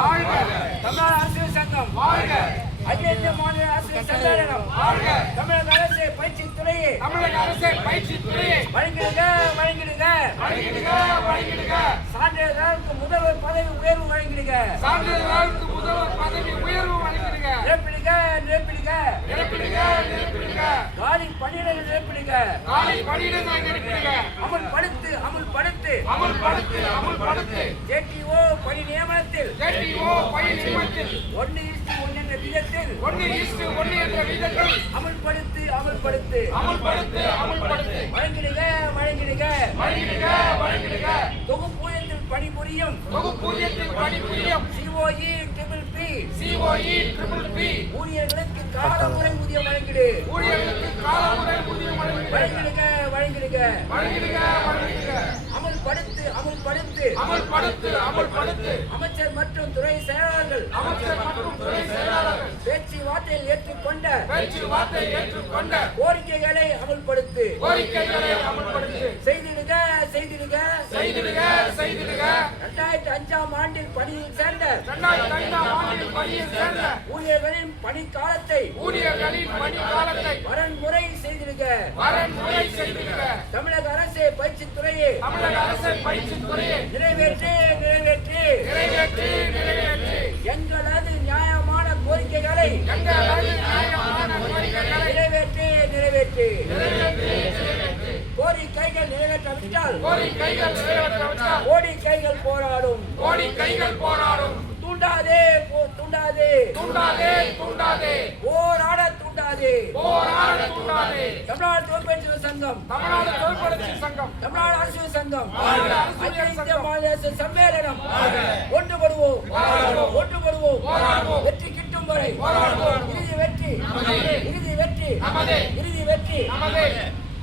தமிழ்நாடு ஆசிரியர் சங்கம் அகில இந்திய மாநில ஆசிரியர் சம்மேளனம் தமிழக அரசு பயிற்சித் துறையை வழங்கிடுக சான்றிதழுக்கு முதல்வர் பதவி உயர்வு வழங்கிடுக நிரப்பிடுக காலி பணியிடங்கள் நிரப்பிடுக அமுல்படுத்து ஜேடிஓ பணி நியமனத்தில் 1:1 என்ற விதத்தில் அமுல்படுத்து வழங்கிடுக தொகுப்பூதியத்தில் பணிபுரியும் COE ஊழியர்களுக்கு காலமுறை ஊதியம் வழங்கிடு வழங்கிடுக அமுல்படுத்து அமைச்சர் மற்றும் துறை செயலாளர்கள் பேச்சுவார்த்தையில் ஏற்றுக்கொண்ட கோரிக்கைகளை அமுல்படுத்து செய்திடுக 2005ஆம் ஆண்டில் பணியில் சேர்ந்த ஊழியர்களின் பணிக்காலத்தை வரன்முறை செய்திடுக தமிழக அரசு பயிற்சித் துறையை நிறைவேற்று எங்களது நியாயமான கோரிக்கைகளை நிறைவேற்று கோரிக்கைகள் நிறைவேற்றாவிட்டால் கோடி கைகள் போராடும் தூண்டாதே போராட தூண்டாதே தமிழ்நாடு தொழிற்பயிற்சி சங்கம் தமிழ்நாடு அரசியல் சங்கம் அகில இந்திய மாநில சம்மேளனம் ஒன்றுபடுவோம் வெற்றி கிட்டும் வரை இறுதி வெற்றி